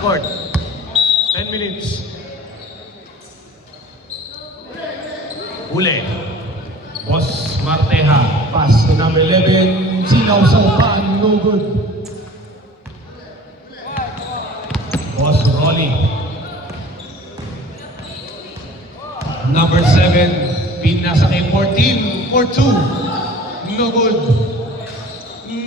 scored. 10 minutes. Uli. Boss Marteja. Pass to number 11. Sinaw-saw pa. No good. Boss Rolly. Number 7. Pinasa kay 14 for 2. No good.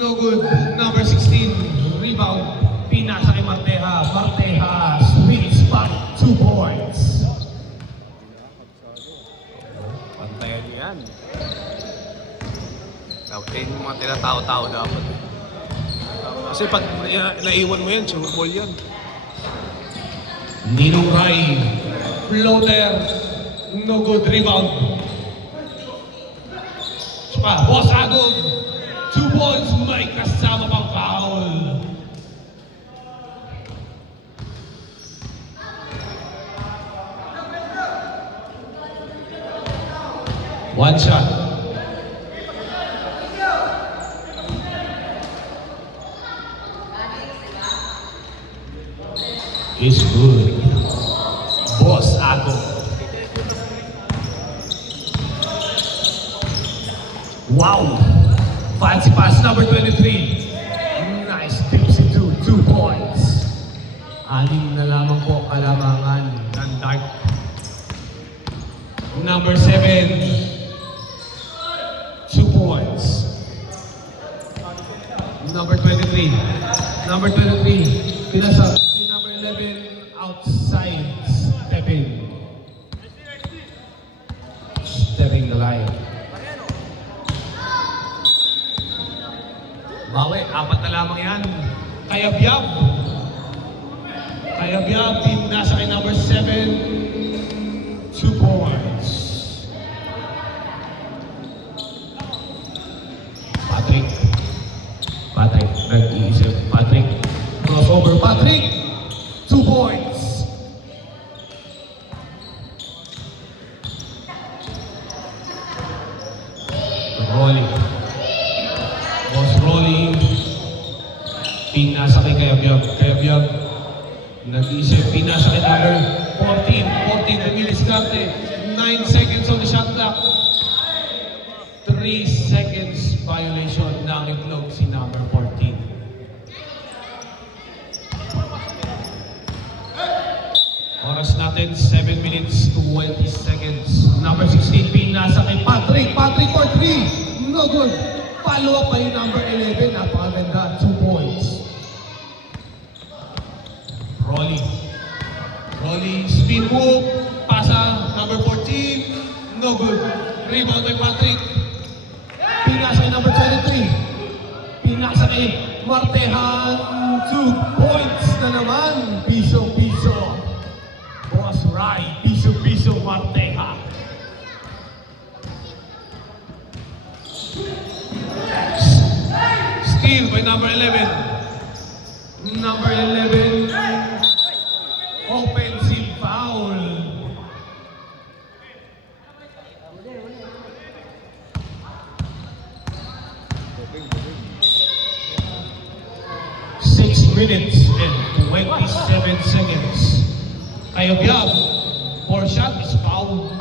No good. Number 16. Rebound. Pinasa kay Marteja. Marteja. Sweet spot. 2 points. Pantayan niyo yan. Yan yung mga tinatao-tao dapat. Kasi pag naiwan mo yan, sure ball yan. Ninong Rai. Floater. No good. Rebound. Pa, Boss Agog. 2 points. May kasama pang foul. One shot. Is good. Boss Agog. Wow! Fancy pass number 23. Nice tips into 2 points. Anim na lamang po kalamangan. And dark. Number 7. 2 points. Number 23. Number 23. Pinasa. Number 11. Outside. Stepping. Stepping the line. Bawi, 4 na lamang yan. Kayabyab. Kayabyab, team nasa kay number 7. 2 points. Patrick. Patrick, nag-iisip. Patrick. Crossover. Patrick. 2 points. Rolly. Boss Rolly. Pinasa kay Kayabyab. Kayabyab. Nag-iisip. Pinasa kay number 14. 14 Emilis Carte. 9 seconds on the shot clock. 3 seconds violation. Nakiklog si number 14. Oras natin, 7 minutes 20 seconds. Number 16, pinasa kay Patrick. Patrick for 3. No good. Follow up pa yung number 11. Napakaganda. 2 points. Rolly. Rolly, spin move. Pasa, number 14. No good. Rebound by Patrick. Pinasa kay number 23. Pinasa kay Martejan. 2 points na naman. Piso-piso. Boss Rai. Piso-piso Marteja. Steal by number 11. Number 11. Offensive foul. Six minutes and 27 seconds. Kayabyab. 4 shot is foul.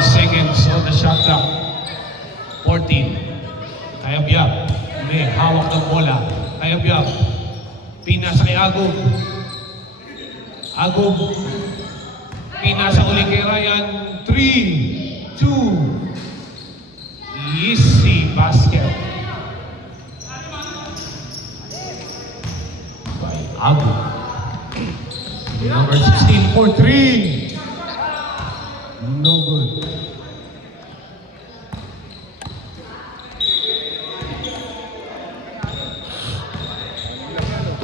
Seconds on the shot clock. 14. Kayabyab. May hawak ng bola. Kayabyab. Pinasa kay Agog. Agog. Pinasa uli kay Ryan. 3, 2. Easy basket. By Agog. Number 16 for 3. No good.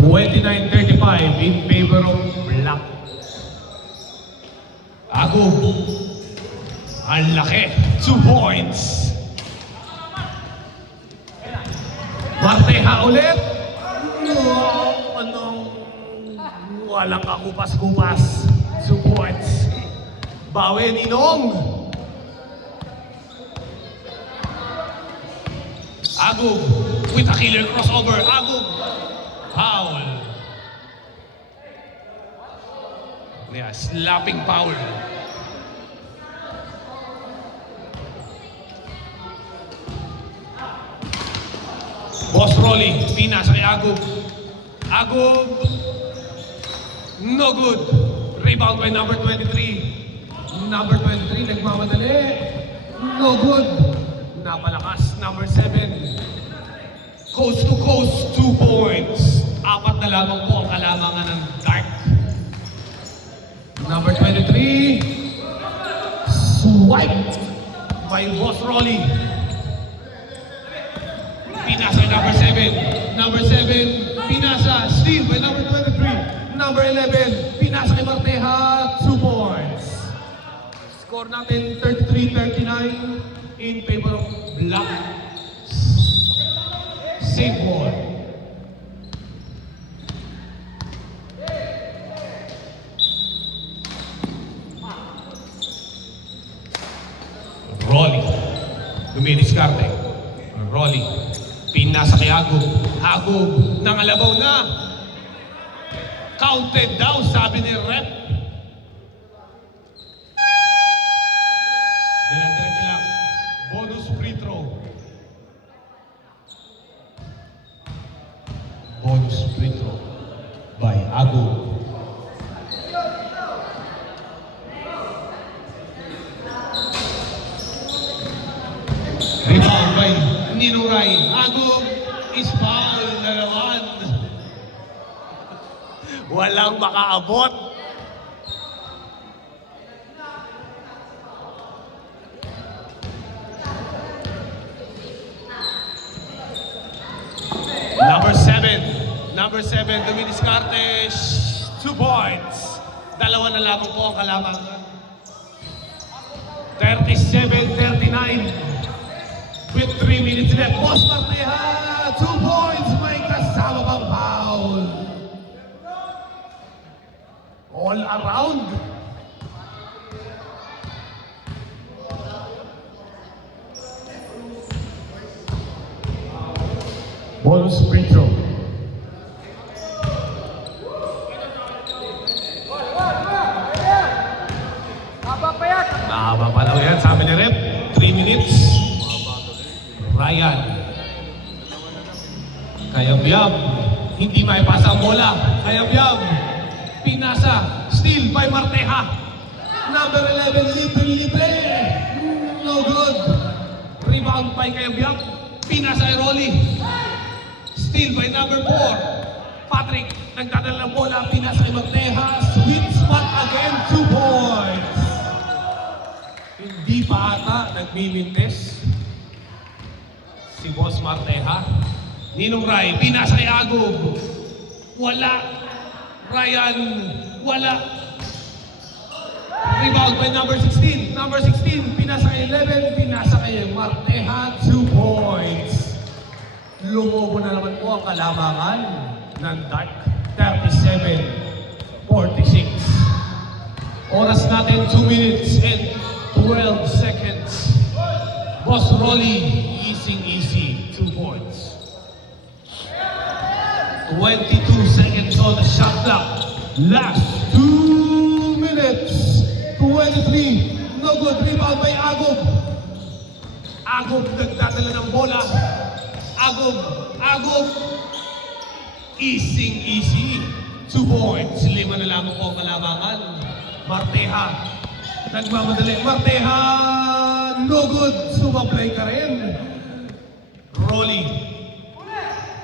$29.35 in favor of Black. Agog. Ang laki. 2 points. Marteja ulit. No, anong Walang kakupas-kupas. 2 points. Bawi, Ninong. Agub with a killer crossover. Agub. Foul. Yeah, slapping foul. Boss Rolly, Pinas kay Agub. Agub. No good. Rebound by number 23. Number 23, nagmamadali. No good. Napalakas, number 7. Coast to coast, 2 points. 4 na lamang po ang kalamangan ng Dark. Number 23, swipe. By Boss Rolly. Pinasa number 7. Number 7, Pinasa. Steal by number 23. Number 11, Pinasa kay Marteja, 2 points. Score natin 33-39 In favor of Black. Save ball. Rolly. Dumidiskarte. Rolly. Pinasa kay Agub. Agub. Nangalabaw na. Counted daw, sabi ni Rep. Diretso lang. Bonus free throw. Bonus free throw by Agub. Rebound by Ninuray. Agub is foul na naman. Walang makaabot. Number 7, Dumidiskarte, 2 points. Dalawa na lamang po ang kalamang. 37-39. With 3 minutes left. Boss Marteja, 2 points. May kasama pang foul. All around. Bonus free throw. Mahaba pa daw yan, sabi ni Rep. 3 minutes. Ryan. Kayab-yab. Hindi maipasa ang bola. Kayab-yab. Pinasa. Steal by Marteja. Number 11, libre. No good. Rebound by Kayab-yab. Pinasa ay Rolly. Steal by number 4. Patrick. Nagdadala ng bola. Pinasa ay Marteja. Sweet spot again, 2 points. Hindi pa ata nagmimintes si Boss Marteja. Ninong Ray, pinasa kay Agub. Wala. Ryan, wala. Rebound by number 16. Number 16, pinasa kay 11, pinasa kay Marteja, 2 points. Lumobo na naman po ang kalamangan ng Dark. 37-46. Oras natin 2 minutes and 12 seconds. Boss Rolly, easy, 2 points. 22 seconds on the shot clock. Last 2 minutes. 23. No good. Rebound by Agub. Agub nagdadala ng bola. Agub. Easy. 2 points. 5 na lamang po ang kalamangan. Marteja. Nagmamadali. Marteja. No good. Sumaplay ka rin. Rolly.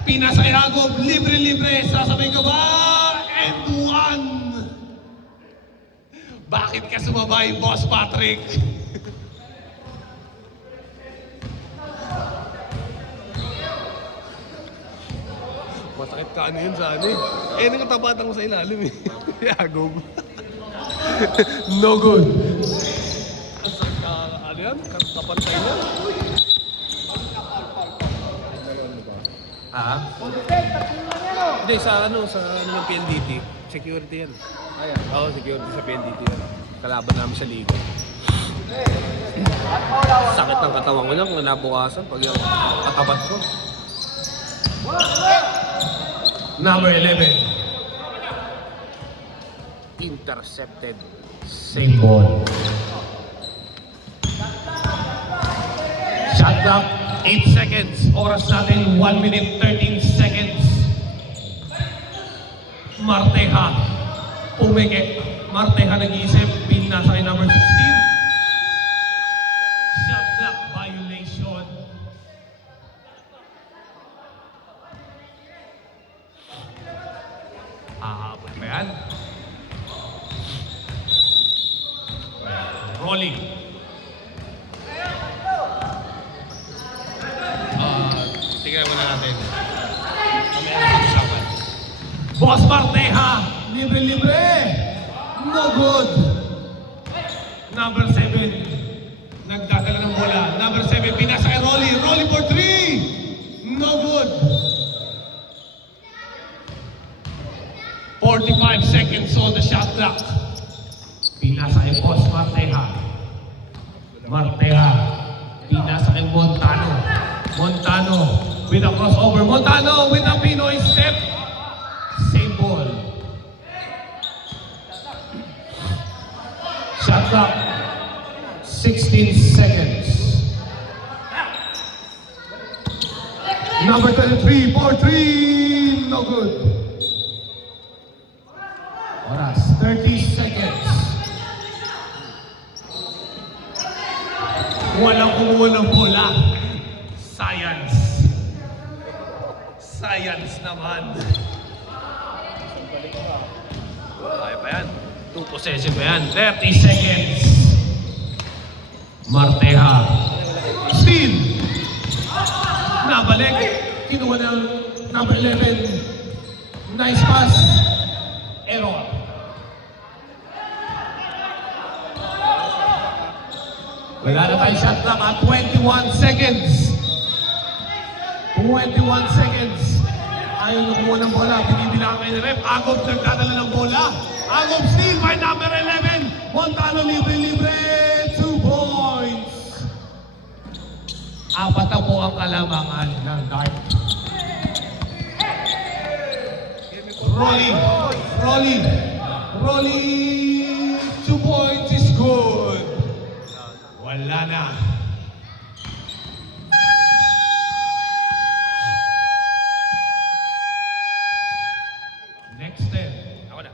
Pinasa kay Agub. Libre. Sasabay ka ba? And 1. Bakit ka sumabay, Boss Patrick? Masakit ka ano yun sa ano eh. Eh, nakatabatan ko sa ilalim eh. Agog. No good. Ano yan? Kapantay na. Ah? Hindi, sa ano ng PLDT. security yan. Ayan. Oo, security sa PNDT yan. Kalaban namin sa liga. Sakit ng katawan ko lang kung nabukasan pag yung katapat ko. Number 11. Intercepted. Same ball. Shot clock, 8 seconds. Oras natin, 1 minute 13 seconds. Marteja. Pumike. Marteja nag-iisip. Pinasa kay number 16. Shot clock violation. Hahabol pa yan. Rolling. Tingnan muna natin. Mamaya na pag-usapan. Boss Marteja. Libre-libre. No good. Number 7. Nagdadala ng bola. Number 7. Pinasa kay Rolly. Rolly for 3. No good. 45 seconds on the shot clock. Pinasa kay Boss Marteja. Marteja. Pinasa kay Montano. Montano with a crossover. Montano with a Pinoy step. Same ball. Shot clock. 16 seconds. Number 23 for 3. No good. Oras, 30 seconds. Walang kumuha ng bola. Science. Science naman. Kaya pa yan. 2 possession pa yan. 30 seconds. Marteja. Steal. Nabalik. Kinuha ng number 11. Nice pass. Error. Wala na tayong shot clock at 21 seconds. 21 seconds. Ayaw na kumuha ng bola. Binibilangan kayo ni Rep. Agob nagdadala ng bola. Agob steal by number 11. Montano libre-libre. 2 points. 4 na po ang kalamangan ng Dart. Rolly. Rolly. Rolly. 2 points is good. Wala na. Next 10. Ako na.